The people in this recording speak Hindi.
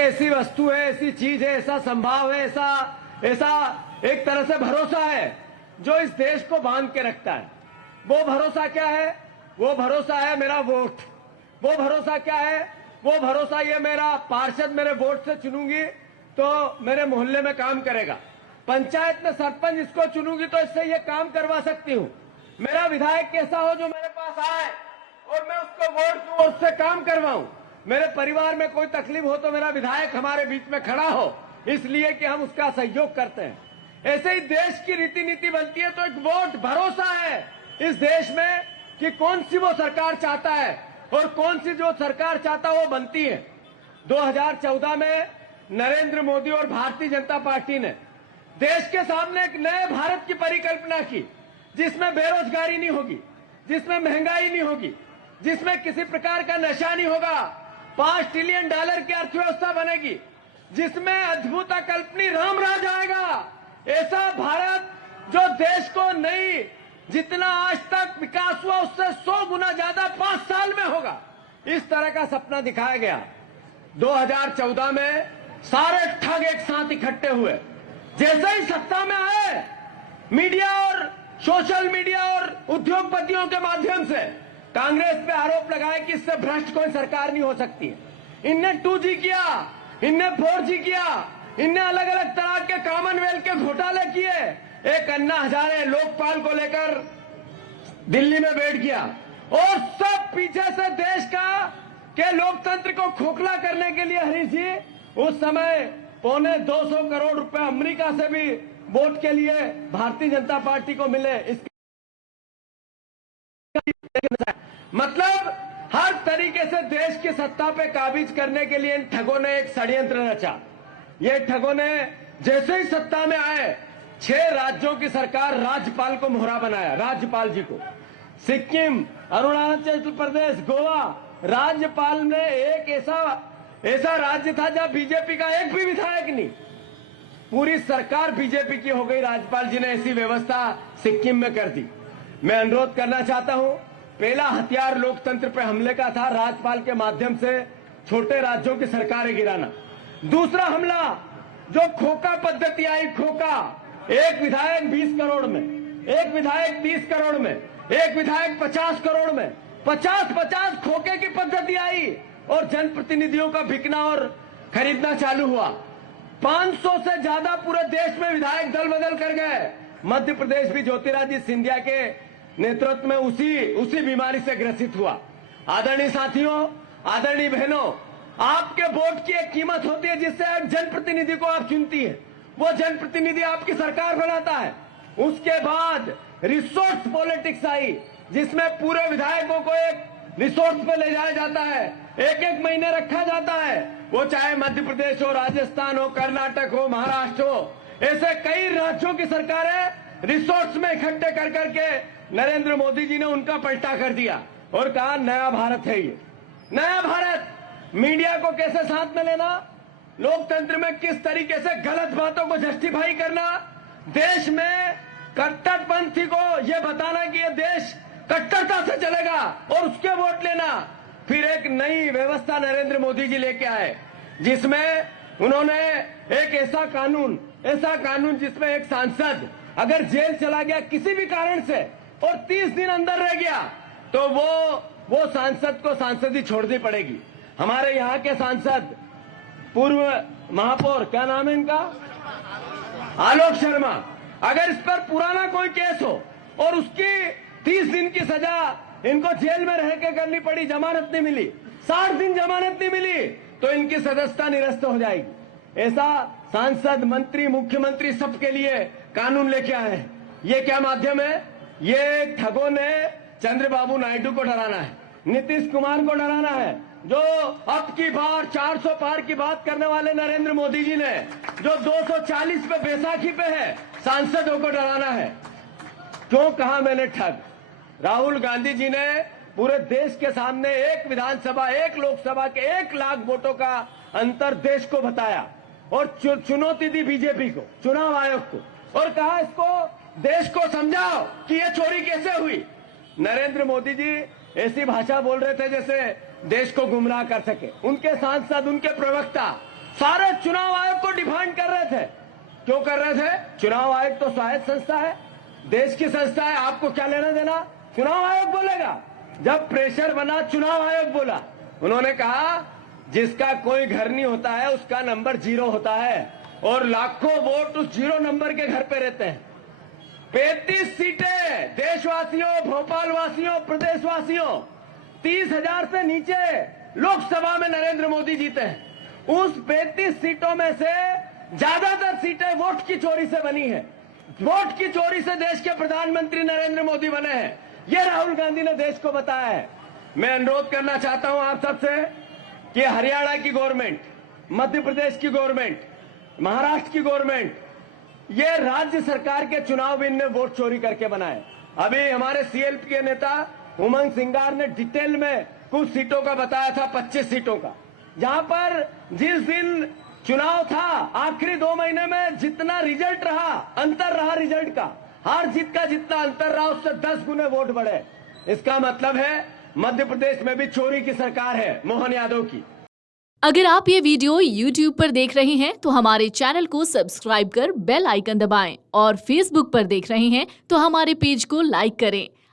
ऐसी वस्तु है, ऐसी चीज है, ऐसा संभाव है, ऐसा ऐसा एक तरह से भरोसा है जो इस देश को बांध के रखता है। वो भरोसा क्या है? वो भरोसा है मेरा वोट। वो भरोसा क्या है? वो भरोसा ये मेरा पार्षद मेरे वोट से चुनूंगी तो मेरे मोहल्ले में काम करेगा। पंचायत में सरपंच इसको चुनूंगी तो इससे ये काम करवा सकती हूँ। मेरा विधायक कैसा हो जो मेरे पास आए और मैं उसको वोट दूं और उससे काम करवाऊं। मेरे परिवार में कोई तकलीफ हो तो मेरा विधायक हमारे बीच में खड़ा हो, इसलिए कि हम उसका सहयोग करते हैं। ऐसे ही देश की रीति नीति बनती है तो एक वोट भरोसा है इस देश में कि कौन सी वो सरकार चाहता है और कौन सी जो सरकार चाहता है वो बनती है। 2014 में नरेंद्र मोदी और भारतीय जनता पार्टी ने देश के सामने एक नए भारत की परिकल्पना की, जिसमें बेरोजगारी नहीं होगी, जिसमें महंगाई नहीं होगी, जिसमें किसी प्रकार का नशा नहीं होगा, $5 ट्रिलियन की अर्थव्यवस्था बनेगी, जिसमें अद्भुत कल्पनी राम राज आएगा। ऐसा भारत जो देश को नई जितना आज तक विकास हुआ उससे 100 गुना ज्यादा 5 साल में होगा, इस तरह का सपना दिखाया गया। 2014 में सारे ठग एक साथ इकट्ठे हुए। जैसे ही सत्ता में आए, मीडिया और सोशल मीडिया और उद्योगपतियों के माध्यम से कांग्रेस पे आरोप लगाए कि इससे भ्रष्ट कोई सरकार नहीं हो सकती है। इनने 2G किया, इनने 4G किया, इनने अलग अलग तरह के कॉमनवेल्थ के घोटाले किए। एक अन्ना हजारे लोकपाल को लेकर दिल्ली में बैठ गया और सब पीछे से देश के लोकतंत्र को खोखला करने के लिए हरीश जी उस समय 250 करोड़ रुपए अमेरिका से भी वोट के लिए भारतीय जनता पार्टी को मिले। मतलब हर तरीके से देश की सत्ता पे काबिज करने के लिए इन ठगों ने एक षड्यंत्र रचा। ये ठगों ने जैसे ही सत्ता में आए 6 राज्यों की सरकार राज्यपाल को मोहरा बनाया, राज्यपाल जी को। सिक्किम, अरुणाचल प्रदेश, गोवा, राज्यपाल ने एक ऐसा राज्य था जहां बीजेपी का एक भी विधायक नहीं, पूरी सरकार बीजेपी की हो गई। राज्यपाल जी ने ऐसी व्यवस्था सिक्किम में कर दी। मैं अनुरोध करना चाहता हूं, पहला हथियार लोकतंत्र पर हमले का था राज्यपाल के माध्यम से छोटे राज्यों की सरकारें गिराना। दूसरा हमला जो खोखा पद्धति आई, खोखा, एक विधायक 20 करोड़ में, एक विधायक 30 करोड़ में, एक विधायक 50 करोड़ में, 50-50 खोखे की पद्धति आई और जनप्रतिनिधियों का बिकना और खरीदना चालू हुआ। 500 से ज्यादा पूरे देश में विधायक दल बदल कर गए। मध्य प्रदेश भी ज्योतिरादित्य सिंधिया के नेतृत्व में उसी बीमारी से ग्रसित हुआ। आदरणीय साथियों, आदरणीय बहनों, आपके वोट की एक कीमत होती है जिससे एक जनप्रतिनिधि को आप चुनती है, वो जनप्रतिनिधि आपकी सरकार बनाता है। उसके बाद रिसोर्स पॉलिटिक्स आई, जिसमें पूरे विधायकों को एक रिसोर्स पे ले जाया जाता है, एक महीने रखा जाता है, वो चाहे मध्य प्रदेश हो, राजस्थान हो, कर्नाटक हो, महाराष्ट्र हो, ऐसे कई राज्यों की सरकारें रिसोर्स में इकट्ठे कर करके नरेंद्र मोदी जी ने उनका पलटा कर दिया और कहा नया भारत है ये नया भारत। मीडिया को कैसे साथ में लेना, लोकतंत्र में किस तरीके से गलत बातों को जस्टिफाई करना, देश में कट्टरपंथी को यह बताना कि यह देश कट्टरता से चलेगा और उसके वोट लेना। फिर एक नई व्यवस्था नरेंद्र मोदी जी लेके आए, जिसमें उन्होंने एक ऐसा कानून जिसमें एक सांसद अगर जेल चला गया किसी भी कारण से और 30 दिन अंदर रह गया तो वो सांसद को सांसदी छोड़नी पड़ेगी। हमारे यहाँ के सांसद पूर्व महापौर, क्या नाम है इनका, आलोक शर्मा, अगर इस पर पुराना कोई केस हो और उसकी 30 दिन की सजा इनको जेल में रह के करनी पड़ी, जमानत नहीं मिली, 60 दिन जमानत नहीं मिली, तो इनकी सदस्यता निरस्त हो जाएगी। ऐसा सांसद, मंत्री, मुख्यमंत्री सबके लिए कानून लेके आए हैं। ये क्या माध्यम है? ये ठगों ने चंद्रबाबू नायडू को डराना है, नीतीश कुमार को डराना है। जो अब की बार 400 पार की बात करने वाले नरेंद्र मोदी जी ने जो 240 पे बैसाखी पे है, सांसदों को डराना है। क्यों कहा मैंने ठग? राहुल गांधी जी ने पूरे देश के सामने एक विधानसभा, एक लोकसभा के 1 लाख वोटों का अंतर देश को बताया और चुनौती दी बीजेपी को, चुनाव आयोग को, और कहा इसको देश को समझाओ कि ये चोरी कैसे हुई। नरेंद्र मोदी जी ऐसी भाषा बोल रहे थे जैसे देश को गुमराह कर सके। उनके सांसद, उनके प्रवक्ता सारे चुनाव आयोग को डिफाइंड कर रहे थे। क्यों कर रहे थे? चुनाव आयोग तो स्वायत्त संस्था है, देश की संस्था है, आपको क्या लेना देना? चुनाव आयोग बोलेगा। जब प्रेशर बना, चुनाव आयोग बोला। उन्होंने कहा जिसका कोई घर नहीं होता है उसका नंबर 0 होता है, और लाखों वोट उस 0 नंबर के घर पे रहते हैं। 35 सीटें देशवासियों, भोपाल वासियों, प्रदेशवासियों, 30,000 से नीचे लोकसभा में नरेंद्र मोदी जीते हैं। उस 35 सीटों में से ज्यादातर सीटें वोट की चोरी से बनी है। वोट की चोरी से देश के प्रधानमंत्री नरेंद्र मोदी बने हैं। यह राहुल गांधी ने देश को बताया है। मैं अनुरोध करना चाहता हूं आप सबसे कि हरियाणा की गवर्नमेंट, मध्य प्रदेश की गवर्नमेंट, महाराष्ट्र की गवर्नमेंट, ये राज्य सरकार के चुनाव इनने वोट चोरी करके बनाए। अभी हमारे सीएलपी के नेता उमंग सिंगार ने डिटेल में कुछ सीटों का बताया था, 25 सीटों का, जहां पर जिस दिन चुनाव था आखिरी 2 महीने में जितना रिजल्ट रहा, अंतर रहा रिजल्ट का, हार जीत का जितना अंतर रहा उससे 10 गुने वोट बढ़े। इसका मतलब है मध्य प्रदेश में भी चोरी की सरकार है मोहन यादव की। अगर आप ये वीडियो YouTube पर देख रहे हैं तो हमारे चैनल को सब्सक्राइब कर बेल आइकन दबाएं, और Facebook पर देख रहे हैं तो हमारे पेज को लाइक करें।